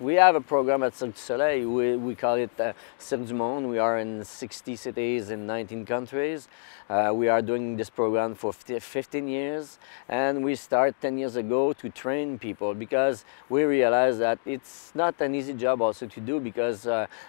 We have a program at Cirque du Soleil. We call it Cirque Dumond. We are in 60 cities in 19 countries. We are doing this program for 15 years, and we started 10 years ago to train people because we realized that it's not an easy job also to do, because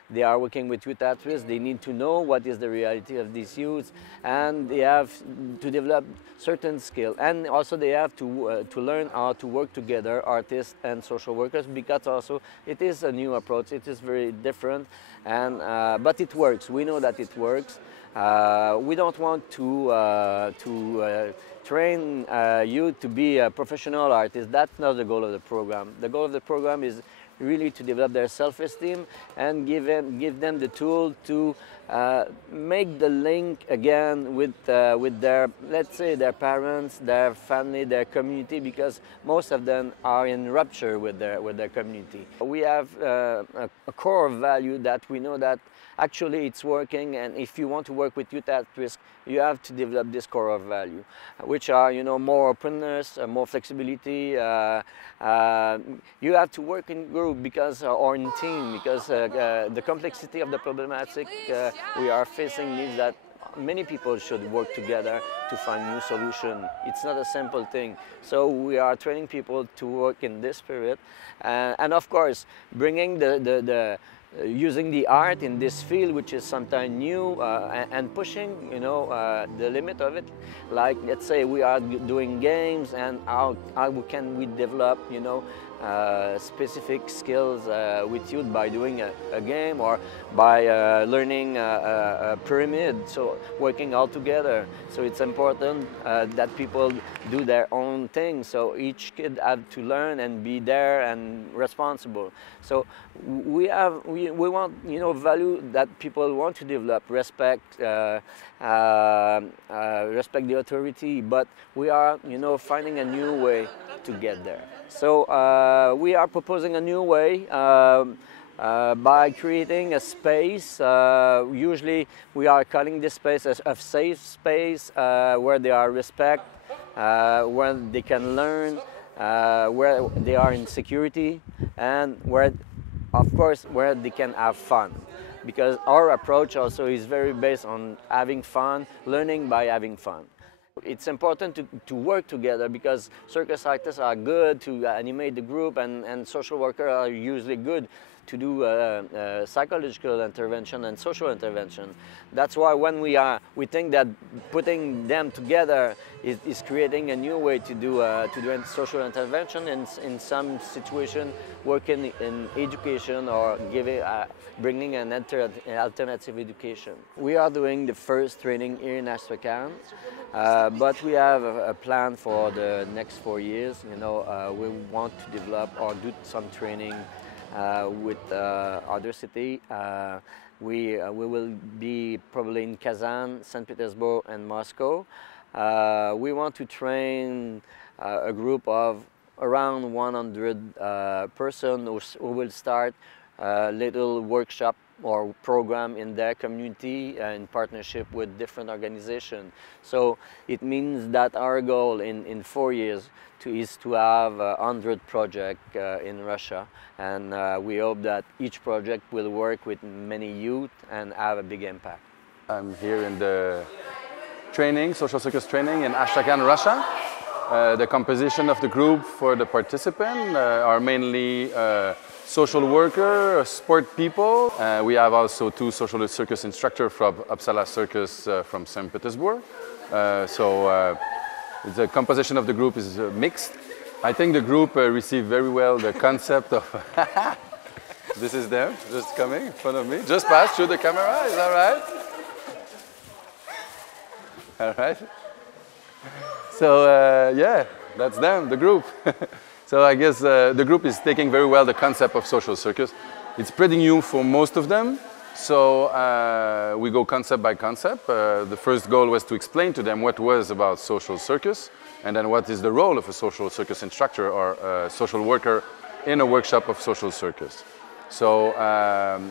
they are working with youth at-risk. They need to know what is the reality of these youths, and they have to develop certain skills, and also they have to learn how to work together, artists and social workers, because also it is a new approach. It is very different, and but it works. We know that it works. We don't want to train you to be a professional artist. That's not the goal of the program. The goal of the program is really to develop their self-esteem and give them the tool to make the link again with their, let's say, their parents, their family, their community, because most of them are in rupture with their community. We have a core value that we know that actually it's working, and if you want to work with youth at risk, you have to develop this core of value, which are, you know, more openness, more flexibility. You have to work in group because, or in team, because the complexity of the problematic we are facing means that many people should work together to find new solutions. It's not a simple thing. So we are training people to work in this spirit, and of course bringing using the art in this field, which is sometimes new, and pushing, you know, the limit of it. Like, let's say we are doing games, and how can we develop, you know, specific skills with youth by doing a game, or by learning a pyramid, so working all together. So it's important that people do their own thing, so each kid have to learn and be there and responsible. So we want, you know, value that people want to develop, respect respect the authority, but we are, you know, finding a new way to get there. So we are proposing a new way by creating a space. Usually we are calling this space a safe space where they are respect, where they can learn, where they are in security, and where, of course, where they can have fun. Because our approach also is very based on having fun, learning by having fun. It's important to work together, because circus artists are good to animate the group, and social workers are usually good to do psychological intervention and social intervention. That's why when we think that putting them together is creating a new way to do social intervention, and in some situation working in education, or bringing an alternative education. We are doing the first training here in Astrahan, but we have a plan for the next 4 years. You know, we want to develop or do some training with other cities. We will be probably in Kazan, St. Petersburg, and Moscow. We want to train a group of around 100 persons who will start a little workshop or program in their community in partnership with different organizations. So it means that our goal in 4 years is to have 100 projects in Russia, and we hope that each project will work with many youth and have a big impact. I'm here in the training, social circus training in Astrahan, Russia. The composition of the group for the participants are mainly social worker, sport people. We have also 2 social circus instructors from Uppsala Circus from St. Petersburg. The composition of the group is mixed. I think the group received very well the concept of... This is them, just coming in front of me. Just pass through the camera, is that right? All right. So yeah, that's them, the group. So I guess the group is taking very well the concept of social circus. It's pretty new for most of them. So we go concept by concept. The first goal was to explain to them what was about social circus, and then what is the role of a social circus instructor or a social worker in a workshop of social circus. So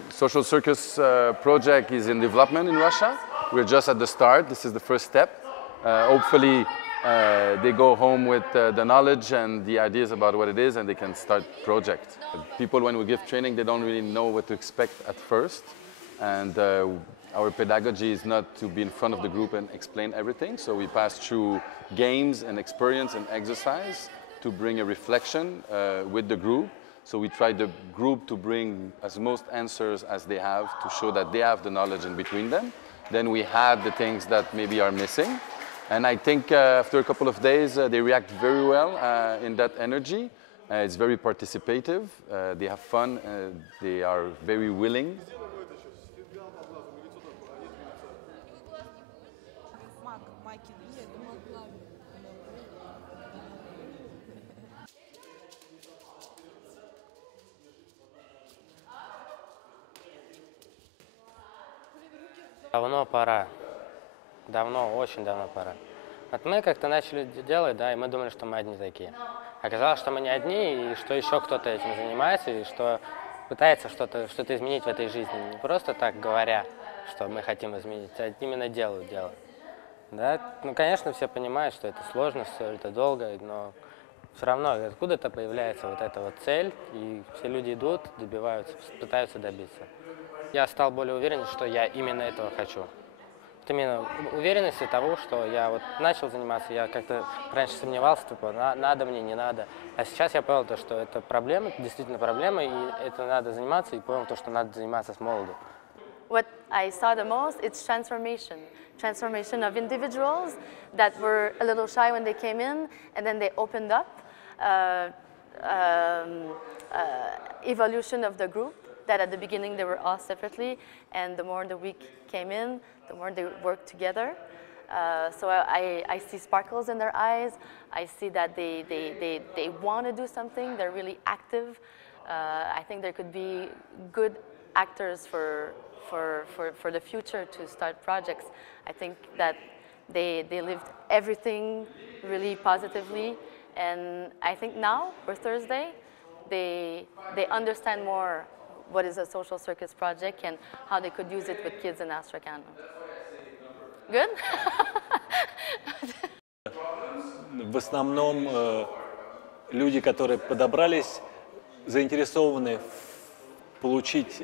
social circus project is in development in Russia. We're just at the start. This is the first step. Hopefully they go home with the knowledge and the ideas about what it is, and they can start projects. People, when we give training, they don't really know what to expect at first, and our pedagogy is not to be in front of the group and explain everything, so we pass through games and experience and exercise to bring a reflection with the group. So we try the group to bring as most answers as they have to show that they have the knowledge in between them. Then we add the things that maybe are missing. And I think after a couple of days, they react very well in that energy. It's very participative, they have fun, they are very willing. Давно пора. Давно, очень давно пора. Вот мы как-то начали делать, да, и мы думали, что мы одни такие. Оказалось, что мы не одни, и что еще кто-то этим занимается, и что пытается что-то изменить в этой жизни. Не просто так говоря, что мы хотим изменить, а именно делают дело. Да? Ну, конечно, все понимают, что это сложно, что это долго, но все равно откуда-то появляется вот эта вот цель, и все люди идут, добиваются, пытаются добиться. Я стал более уверен, что я именно этого хочу. Вот именно уверенности того, что я вот начал заниматься, я как-то раньше сомневался, типа, надо мне, не надо. А сейчас я понял, что это проблема, действительно проблема, и это надо заниматься, и понял, что надо заниматься с молоду. What I saw the most, it's transformation. Transformation of individuals that were a little shy when they came in, and then they opened up. Evolution of the group, that at the beginning they were all separately, and the more the week came in, the more they worked together. So I see sparkles in their eyes. I see that they want to do something. They're really active. I think there could be good actors for the future to start projects. I think that they lived everything really positively, and I think now, for Thursday, they understand more what is a social circus project and how they could use it with kids in Astrahan. Good? В основном люди, которые подобрались, заинтересованы в получить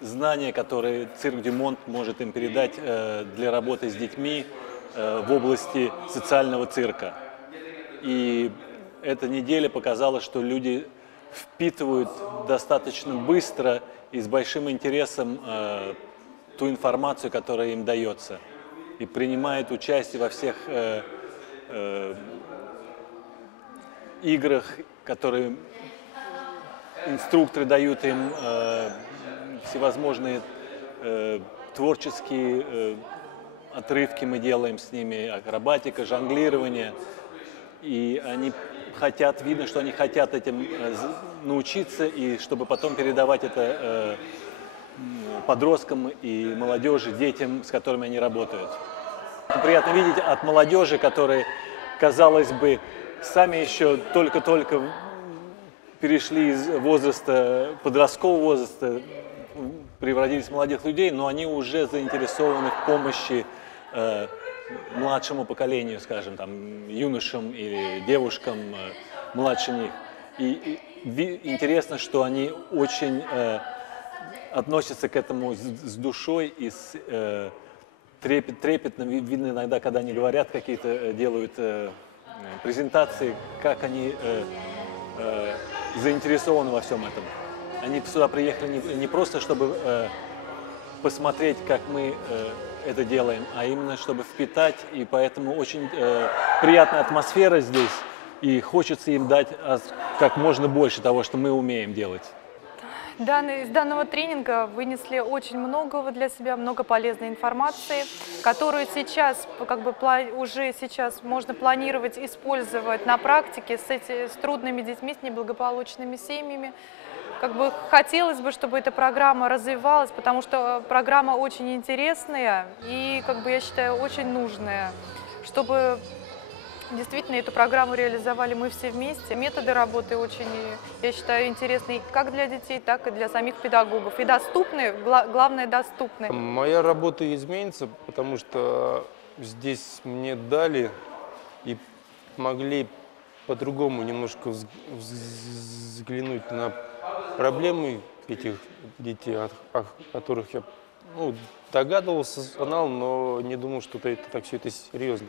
знания, которые цирк Dumond может им передать для работы с детьми в области социального цирка. И эта неделя показала, что люди впитывают достаточно быстро и с большим интересом ту информацию, которая им дается, и принимают участие во всех играх, которые инструкторы дают им, всевозможные творческие отрывки мы делаем с ними, акробатика, жонглирование, и они хотят, видно, что они хотят этим научиться, и чтобы потом передавать это подросткам и молодежи, детям, с которыми они работают. Приятно видеть от молодежи, которые, казалось бы, сами еще только-только перешли из возраста, подросткового возраста, превратились в молодых людей, но они уже заинтересованы в помощи младшему поколению, скажем, там, юношам или девушкам младше них. И интересно, что они очень относятся к этому с душой и с трепетно. Видно иногда, когда они говорят, какие-то делают презентации, как они заинтересованы во всем этом. Они сюда приехали не просто, чтобы посмотреть, как мы это делаем, а именно, чтобы впитать, и поэтому очень приятная атмосфера здесь, и хочется им дать как можно больше того, что мы умеем делать. Из данного тренинга вынесли очень многого для себя, много полезной информации, которую сейчас, уже сейчас можно планировать, использовать на практике с трудными детьми, с неблагополучными семьями. Хотелось бы, чтобы эта программа развивалась, потому что программа очень интересная и, я считаю, очень нужная, чтобы действительно эту программу реализовали мы все вместе. Методы работы очень, я считаю, интересные как для детей, так и для самих педагогов. И доступные, главное, доступные. Моя работа изменится, потому что здесь мне дали и могли по-другому немножко взглянуть на проблемы этих детей, о которых я догадывался, знал, но не думал, что это так все это серьезно.